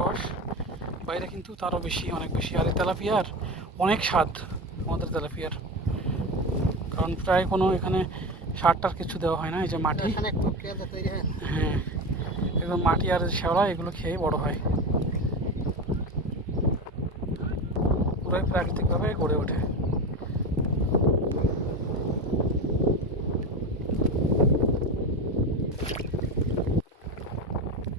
রস, বাইরে কিন্তু তারও বেশি, অনেক বেশি। আর এই তেলাপিয়ার অনেক স্বাদ আমাদের তেলাপিয়ার, কারণ প্রায় কোনো এখানে সার টার কিছু দেওয়া হয় না। এই যে মাটি, হ্যাঁ একদম মাটি আর শ্যাওলা এগুলো খেয়ে বড় হয়, পুরাই প্রাকৃতিকভাবে গড়ে ওঠে।